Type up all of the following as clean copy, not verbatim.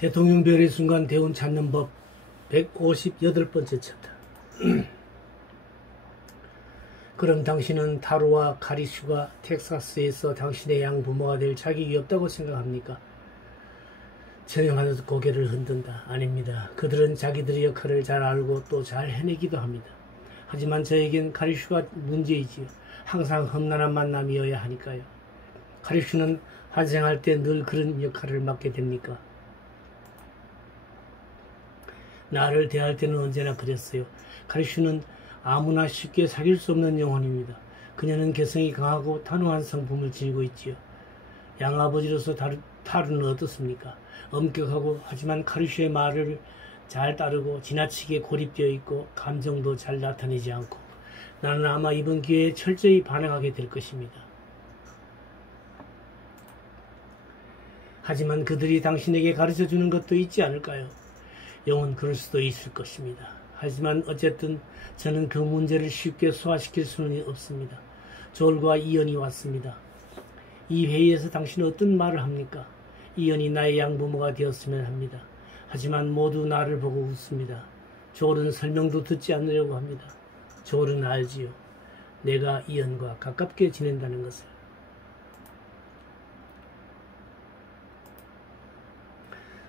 대통령별의 순간 대운 찾는 법 158번째 챕터. 그럼 당신은 타로와 카리슈가 텍사스에서 당신의 양부모가 될 자격이 없다고 생각합니까? 전형하는 고개를 흔든다. 아닙니다. 그들은 자기들의 역할을 잘 알고 또 잘 해내기도 합니다. 하지만 저에겐 카리슈가 문제이지요. 항상 험난한 만남이어야 하니까요. 카리슈는 환생할 때 늘 그런 역할을 맡게 됩니까? 나를 대할 때는 언제나 그랬어요. 카리슈는 아무나 쉽게 사귈 수 없는 영혼입니다. 그녀는 개성이 강하고 단호한 성품을 지니고 있지요. 양아버지로서 타루는 어떻습니까? 엄격하고 하지만 카리슈의 말을 잘 따르고 지나치게 고립되어 있고 감정도 잘 나타내지 않고 나는 아마 이번 기회에 철저히 반항하게 될 것입니다. 하지만 그들이 당신에게 가르쳐주는 것도 있지 않을까요? 영은 그럴 수도 있을 것입니다. 하지만 어쨌든 저는 그 문제를 쉽게 소화시킬 수는 없습니다. 조엘과 이언이 왔습니다. 이 회의에서 당신은 어떤 말을 합니까? 이언이 나의 양부모가 되었으면 합니다. 하지만 모두 나를 보고 웃습니다. 조엘은 설명도 듣지 않으려고 합니다. 조엘은 알지요. 내가 이언과 가깝게 지낸다는 것을.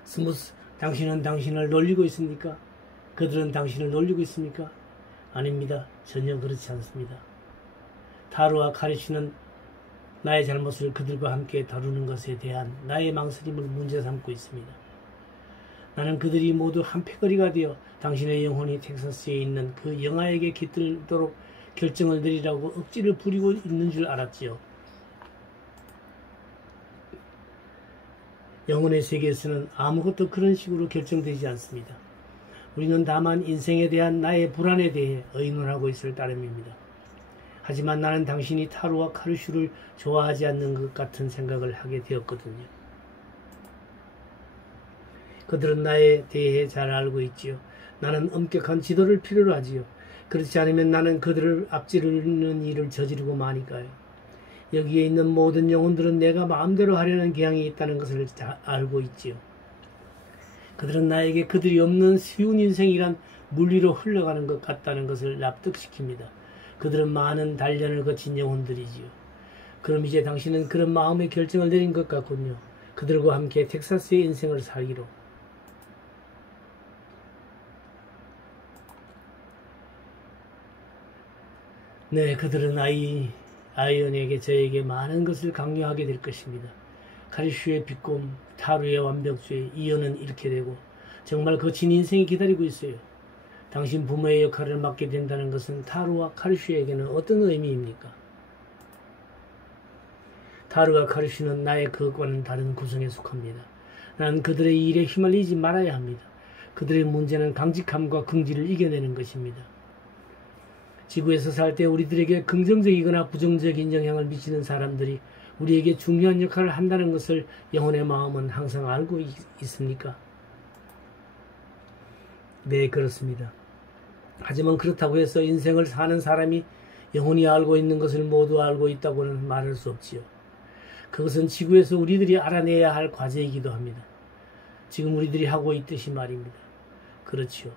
스무스, 당신은 당신을 놀리고 있습니까? 그들은 당신을 놀리고 있습니까? 아닙니다. 전혀 그렇지 않습니다. 타루와 카리슈는 나의 잘못을 그들과 함께 다루는 것에 대한 나의 망설임을 문제 삼고 있습니다. 나는 그들이 모두 한패거리가 되어 당신의 영혼이 텍사스에 있는 그 영아에게 깃들도록 결정을 내리라고 억지를 부리고 있는 줄 알았지요. 영혼의 세계에서는 아무것도 그런 식으로 결정되지 않습니다. 우리는 다만 인생에 대한 나의 불안에 대해 의논하고 있을 따름입니다. 하지만 나는 당신이 타루와 카리슈를 좋아하지 않는 것 같은 생각을 하게 되었거든요. 그들은 나에 대해 잘 알고 있지요. 나는 엄격한 지도를 필요로 하지요. 그렇지 않으면 나는 그들을 앞지르는 일을 저지르고 마니까요. 여기에 있는 모든 영혼들은 내가 마음대로 하려는 경향이 있다는 것을 다 알고 있지요. 그들은 나에게 그들이 없는 쉬운 인생이란 물 위로 흘러가는 것 같다는 것을 납득시킵니다. 그들은 많은 단련을 거친 영혼들이지요. 그럼 이제 당신은 그런 마음의 결정을 내린 것 같군요. 그들과 함께 텍사스의 인생을 살기로. 네, 그들은 아이언에게 저에게 많은 것을 강요하게 될 것입니다. 카리슈의 비꼼, 타루의 완벽주의, 이언은 이렇게 되고 정말 거친 인생이 기다리고 있어요. 당신 부모의 역할을 맡게 된다는 것은 타루와 카리슈에게는 어떤 의미입니까? 타루와 카리슈는 나의 그것과는 다른 구성에 속합니다. 난 그들의 일에 휘말리지 말아야 합니다. 그들의 문제는 강직함과 긍지를 이겨내는 것입니다. 지구에서 살 때 우리들에게 긍정적이거나 부정적인 영향을 미치는 사람들이 우리에게 중요한 역할을 한다는 것을 영혼의 마음은 항상 알고 있습니까? 네, 그렇습니다. 하지만 그렇다고 해서 인생을 사는 사람이 영혼이 알고 있는 것을 모두 알고 있다고는 말할 수 없지요. 그것은 지구에서 우리들이 알아내야 할 과제이기도 합니다. 지금 우리들이 하고 있듯이 말입니다. 그렇지요.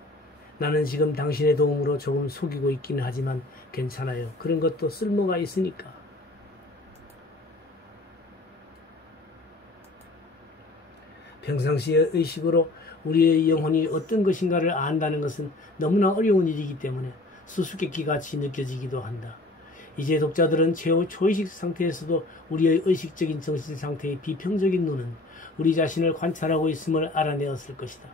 나는 지금 당신의 도움으로 조금 속이고 있기는 하지만 괜찮아요. 그런 것도 쓸모가 있으니까. 평상시의 의식으로 우리의 영혼이 어떤 것인가를 안다는 것은 너무나 어려운 일이기 때문에 수수께끼 같이 느껴지기도 한다. 이제 독자들은 초의식 상태에서도 우리의 의식적인 정신 상태의 비평적인 눈은 우리 자신을 관찰하고 있음을 알아내었을 것이다.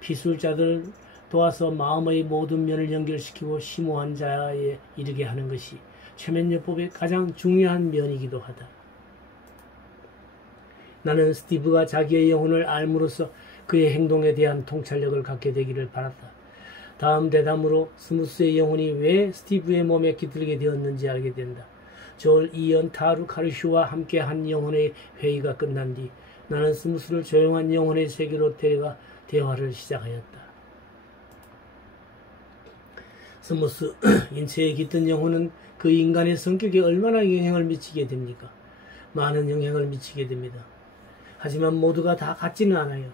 피술자들을 도와서 마음의 모든 면을 연결시키고 심오한 자에 이르게 하는 것이 최면요법의 가장 중요한 면이기도 하다. 나는 스티브가 자기의 영혼을 알므로써 그의 행동에 대한 통찰력을 갖게 되기를 바랐다. 다음 대담으로 스무스의 영혼이 왜 스티브의 몸에 깃들게 되었는지 알게 된다. 조엘, 이언, 타루, 카리슈와 함께한 영혼의 회의가 끝난 뒤 나는 스무스를 조용한 영혼의 세계로 데려가 대화를 시작하였다. 스무스, 인체에 깃든 영혼은 그 인간의 성격에 얼마나 영향을 미치게 됩니까? 많은 영향을 미치게 됩니다. 하지만 모두가 다 같지는 않아요.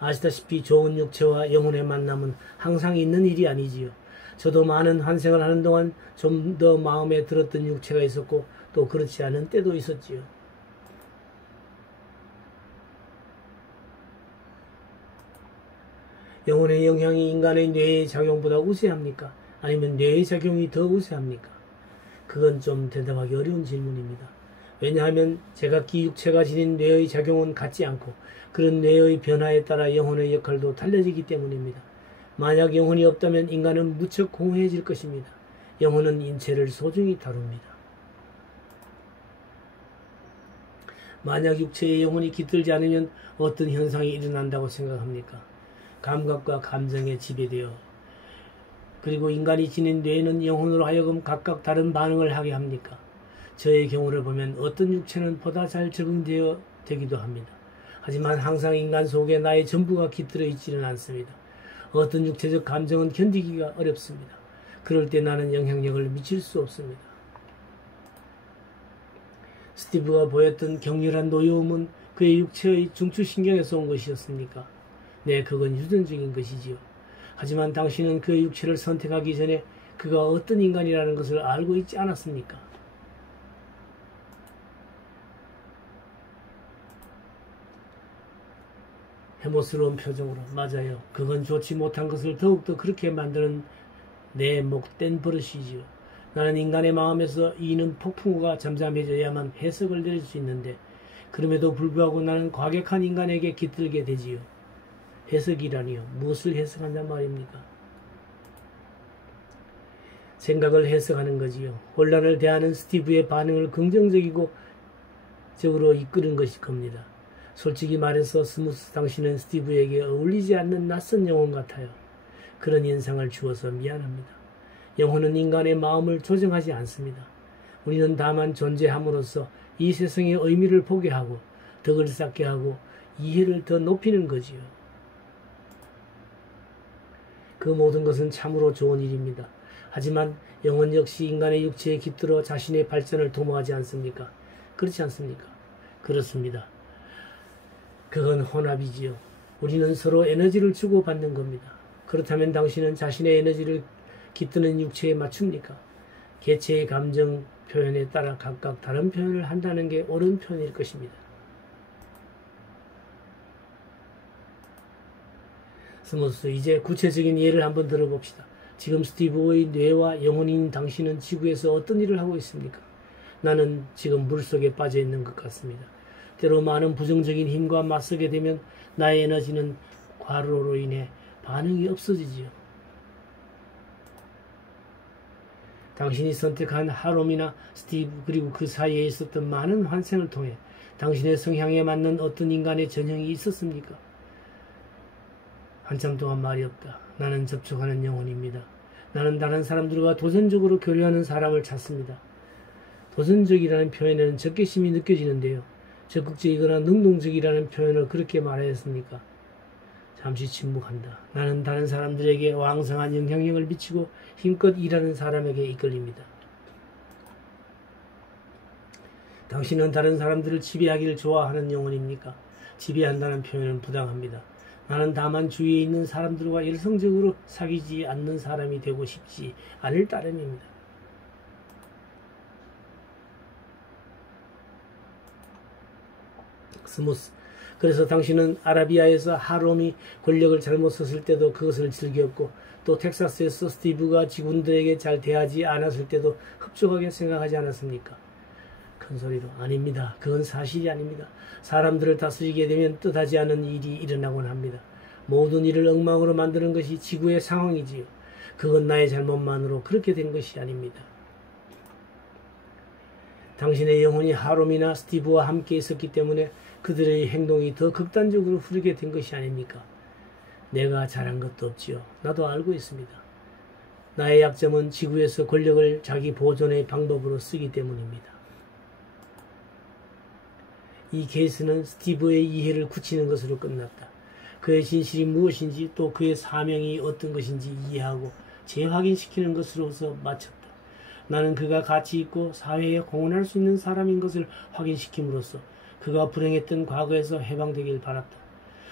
아시다시피 좋은 육체와 영혼의 만남은 항상 있는 일이 아니지요. 저도 많은 환생을 하는 동안 좀 더 마음에 들었던 육체가 있었고 또 그렇지 않은 때도 있었지요. 영혼의 영향이 인간의 뇌의 작용보다 우세합니까? 아니면 뇌의 작용이 더 우세합니까? 그건 좀 대답하기 어려운 질문입니다. 왜냐하면 제각기 육체가 지닌 뇌의 작용은 같지 않고 그런 뇌의 변화에 따라 영혼의 역할도 달라지기 때문입니다. 만약 영혼이 없다면 인간은 무척 공허해질 것입니다. 영혼은 인체를 소중히 다룹니다. 만약 육체의 영혼이 깃들지 않으면 어떤 현상이 일어난다고 생각합니까? 감각과 감정에 지배되어 그리고 인간이 지닌 뇌는 영혼으로 하여금 각각 다른 반응을 하게 합니까? 저의 경우를 보면 어떤 육체는 보다 잘 적응되어 되기도 합니다. 하지만 항상 인간 속에 나의 전부가 깃들어 있지는 않습니다. 어떤 육체적 감정은 견디기가 어렵습니다. 그럴 때 나는 영향력을 미칠 수 없습니다. 스티브가 보였던 격렬한 노여움은 그의 육체의 중추신경에서 온 것이었습니까? 네, 그건 유전적인 것이지요. 하지만 당신은 그의 육체를 선택하기 전에 그가 어떤 인간이라는 것을 알고 있지 않았습니까? 해모스러운 표정으로 맞아요. 그건 좋지 못한 것을 더욱더 그렇게 만드는 내 못된 버릇이지요. 나는 인간의 마음에서 이는 폭풍우가 잠잠해져야만 해석을 내릴 수 있는데 그럼에도 불구하고 나는 과격한 인간에게 깃들게 되지요. 해석이라니요. 무엇을 해석한단 말입니까? 생각을 해석하는 거지요. 혼란을 대하는 스티브의 반응을 긍정적이고 적으로 이끄는 것일 겁니다. 솔직히 말해서 스무스 당신은 스티브에게 어울리지 않는 낯선 영혼 같아요. 그런 인상을 주어서 미안합니다. 영혼은 인간의 마음을 조정하지 않습니다. 우리는 다만 존재함으로써 이 세상의 의미를 보게 하고 덕을 쌓게 하고 이해를 더 높이는 거지요. 그 모든 것은 참으로 좋은 일입니다. 하지만 영혼 역시 인간의 육체에 깃들어 자신의 발전을 도모하지 않습니까? 그렇지 않습니까? 그렇습니다. 그건 혼합이지요. 우리는 서로 에너지를 주고받는 겁니다. 그렇다면 당신은 자신의 에너지를 깃드는 육체에 맞춥니까? 개체의 감정 표현에 따라 각각 다른 표현을 한다는 게 옳은 표현일 것입니다. 스무스, 이제 구체적인 예를 한번 들어봅시다. 지금 스티브의 뇌와 영혼인 당신은 지구에서 어떤 일을 하고 있습니까? 나는 지금 물속에 빠져 있는 것 같습니다. 때로 많은 부정적인 힘과 맞서게 되면 나의 에너지는 과로로 인해 반응이 없어지지요. 당신이 선택한 하롬이나 스티브 그리고 그 사이에 있었던 많은 환생을 통해 당신의 성향에 맞는 어떤 인간의 전형이 있었습니까? 한참 동안 말이 없다. 나는 접촉하는 영혼입니다. 나는 다른 사람들과 도전적으로 교류하는 사람을 찾습니다. 도전적이라는 표현에는 적개심이 느껴지는데요. 적극적이거나 능동적이라는 표현을 그렇게 말하였습니까? 잠시 침묵한다. 나는 다른 사람들에게 왕성한 영향력을 미치고 힘껏 일하는 사람에게 이끌립니다. 당신은 다른 사람들을 지배하기를 좋아하는 영혼입니까? 지배한다는 표현은 부당합니다. 나는 다만 주위에 있는 사람들과 열성적으로 사귀지 않는 사람이 되고 싶지 않을 따름입니다. 스무스. 그래서 당신은 아라비아에서 하롬이 권력을 잘못 썼을 때도 그것을 즐겼고 또 텍사스에서 스티브가 직원들에게 잘 대하지 않았을 때도 흡족하게 생각하지 않았습니까? 큰 소리로 아닙니다. 그건 사실이 아닙니다. 사람들을 다스리게 되면 뜻하지 않은 일이 일어나곤 합니다. 모든 일을 엉망으로 만드는 것이 지구의 상황이지요. 그건 나의 잘못만으로 그렇게 된 것이 아닙니다. 당신의 영혼이 하롬이나 스티브와 함께 있었기 때문에 그들의 행동이 더 극단적으로 흐르게 된 것이 아닙니까? 내가 잘한 것도 없지요. 나도 알고 있습니다. 나의 약점은 지구에서 권력을 자기 보존의 방법으로 쓰기 때문입니다. 이 케이스는 스티브의 이해를 굳히는 것으로 끝났다. 그의 진실이 무엇인지 또 그의 사명이 어떤 것인지 이해하고 재확인시키는 것으로서 마쳤다. 나는 그가 가치 있고 사회에 공헌할 수 있는 사람인 것을 확인시킴으로써 그가 불행했던 과거에서 해방되길 바랐다.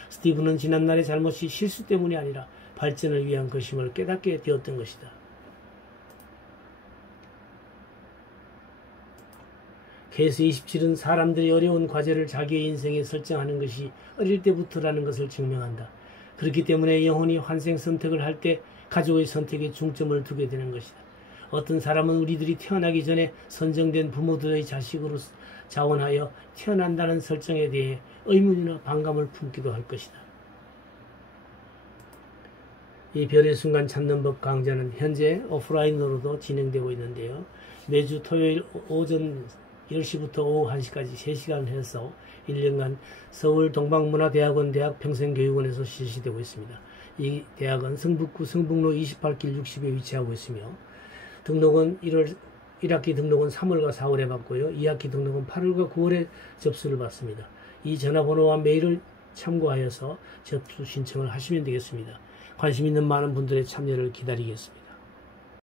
스티브는 지난날의 잘못이 실수 때문이 아니라 발전을 위한 것임을 깨닫게 되었던 것이다. 케이스 27은 사람들이 어려운 과제를 자기의 인생에 설정하는 것이 어릴 때부터라는 것을 증명한다. 그렇기 때문에 영혼이 환생 선택을 할 때 가족의 선택에 중점을 두게 되는 것이다. 어떤 사람은 우리들이 태어나기 전에 선정된 부모들의 자식으로 자원하여 태어난다는 설정에 대해 의문이나 반감을 품기도 할 것이다. 이 별의 순간 찾는 법 강좌는 현재 오프라인으로도 진행되고 있는데요. 매주 토요일 오전 10시부터 오후 1시까지 3시간 해서 1년간 서울 동방문화대학원 대학평생교육원에서 실시되고 있습니다. 이 대학은 성북구 성북로 28길 60에 위치하고 있으며 등록은 1학기 등록은 3월과 4월에 받고요. 2학기 등록은 8월과 9월에 접수를 받습니다. 이 전화번호와 메일을 참고하여서 접수 신청을 하시면 되겠습니다. 관심 있는 많은 분들의 참여를 기다리겠습니다.